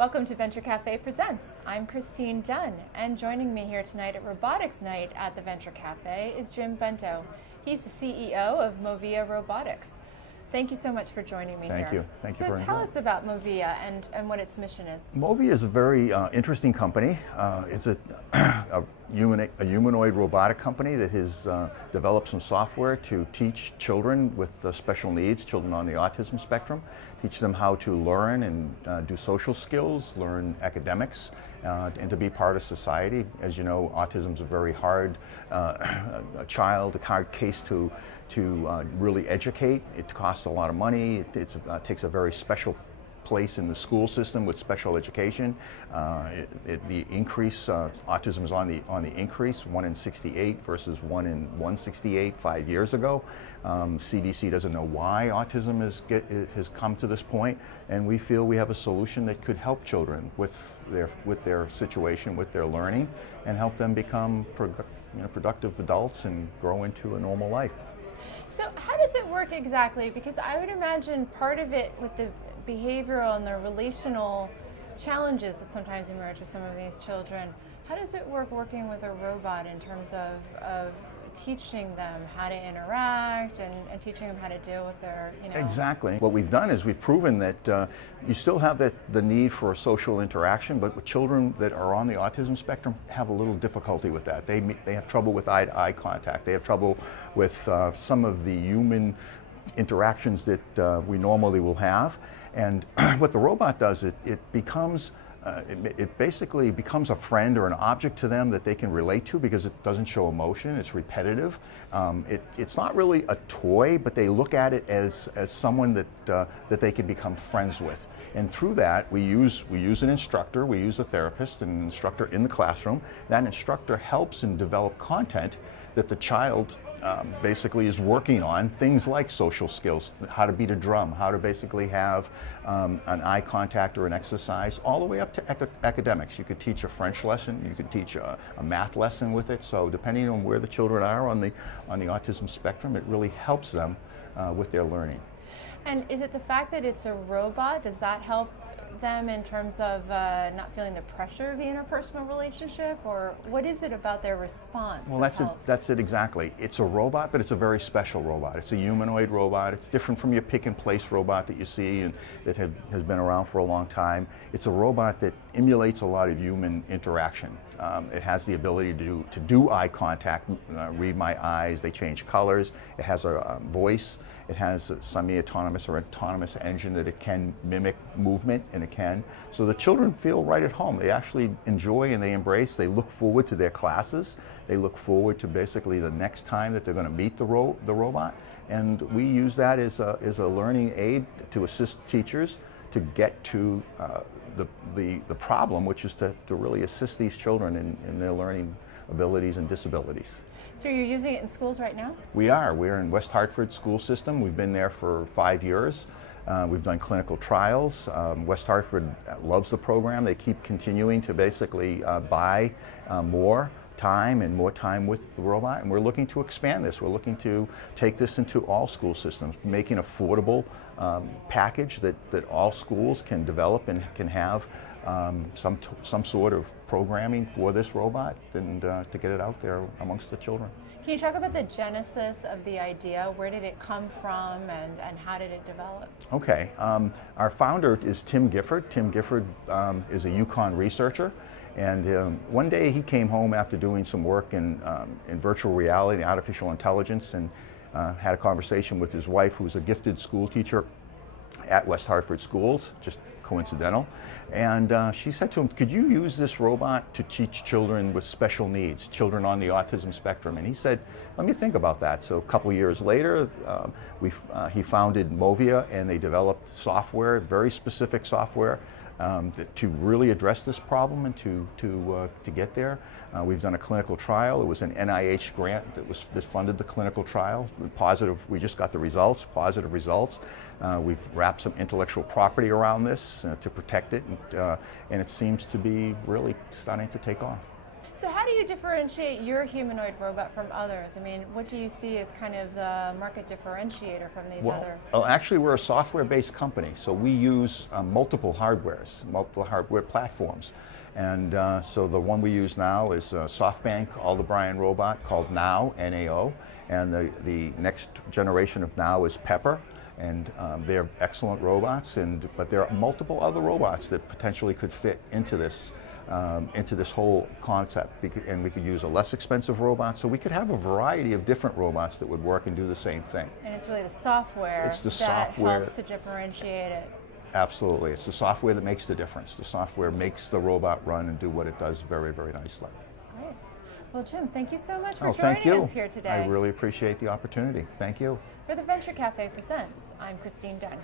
Welcome to Venture Cafe Presents. I'm Christine Dunn, and joining me here tonight at Robotics Night at the Venture Cafe is Jim Bento. He's the CEO of Movia Robotics. Thank you so much for joining me here. Thank you. Thank you for So tell us about Movia and what its mission is. Movia is a very interesting company. It's a humanoid robotic company that has developed some software to teach children with special needs, children on the autism spectrum, teach them how to learn and do social skills, learn academics, and to be part of society. As you know, autism is a very hard a hard case to really educate. It costs a lot of money. It takes a very special place in the school system with special education. The increase, autism is on the increase, 1 in 68 versus 1 in 168 5 years ago. CDC doesn't know why autism has come to this point, and we feel we have a solution that could help children with their situation, with their learning, and help them become productive adults and grow into a normal life. So how does it work exactly? Because I would imagine part of it with the behavioral and the relational challenges that sometimes emerge with some of these children. How does it work working with a robot in terms of teaching them how to interact and teaching them how to deal with their, Exactly. What we've done is we've proven that you still have the need for a social interaction, but with children that are on the autism spectrum have a little difficulty with that. They have trouble with eye-to-eye contact. They have trouble with some of the human interactions that we normally will have. And what the robot does, it basically becomes a friend or an object to them that they can relate to because it doesn't show emotion. It's repetitive. It's not really a toy, but they look at it as someone that they can become friends with. And through that, we use an instructor, we use a therapist, and an instructor in the classroom. That instructor helps and develop content that the child basically is working on, things like social skills, how to beat a drum, how to basically have an eye contact or an exercise, all the way up to academics. You could teach a French lesson, you could teach a math lesson with it. So depending on where the children are on the autism spectrum, it really helps them with their learning. And is it the fact that it's a robot, does that help them in terms of not feeling the pressure of the interpersonal relationship, or what is it about their response? Well, that's it exactly. It's a robot, but it's a very special robot. It's a humanoid robot. It's different from your pick-and-place robot that you see and that has been around for a long time. It's a robot that emulates a lot of human interaction. It has the ability to do eye contact, read my eyes, they change colors. It has a voice. It has a semi-autonomous or autonomous engine that it can mimic movement, and it can. So the children feel right at home. They actually enjoy and they embrace. They look forward to their classes. They look forward to basically the next time that they're going to meet the robot. And we use that as a learning aid to assist teachers to get to the problem, which is to really assist these children in their learning abilities and disabilities. So you're using it in schools right now? We are. We're in West Hartford school system. We've been there for 5 years. We've done clinical trials. West Hartford loves the program. They keep continuing to basically buy more time and more time with the robot, and we're looking to expand this. We're looking to take this into all school systems, make an affordable package that all schools can develop and can have some sort of programming for this robot and to get it out there amongst the children. Can you talk about the genesis of the idea? Where did it come from and how did it develop? Okay, our founder is Tim Gifford. Tim Gifford is a Yukon researcher, and one day he came home after doing some work in virtual reality and artificial intelligence, and had a conversation with his wife, who's a gifted school teacher at West Hartford schools, just coincidental. And she said to him, could you use this robot to teach children with special needs, children on the autism spectrum? And he said, let me think about that. So a couple years later, he founded Movia, and they developed software, very specific software, to really address this problem and to get there. We've done a clinical trial. It was an NIH grant that funded the clinical trial. Positive. We just got the results, positive results. We've wrapped some intellectual property around this to protect it, and it seems to be really starting to take off. So how do you differentiate your humanoid robot from others? I mean, what do you see as kind of the market differentiator from these other? Well, actually, we're a software-based company, so we use multiple hardware platforms. And so the one we use now is a SoftBank Aldebaran robot called Now, N-A-O, and the next generation of Now is Pepper. And they're excellent robots, but there are multiple other robots that potentially could fit into this whole concept. And we could use a less expensive robot, so we could have a variety of different robots that would work and do the same thing. And it's really the software that helps to differentiate it. Absolutely. It's the software that makes the difference. The software makes the robot run and do what it does very, very nicely. Great. Well, Jim, thank you so much for thank joining you. us here today. I really appreciate the opportunity. Thank you. For the Venture Cafe Presents, I'm Christine Dunn.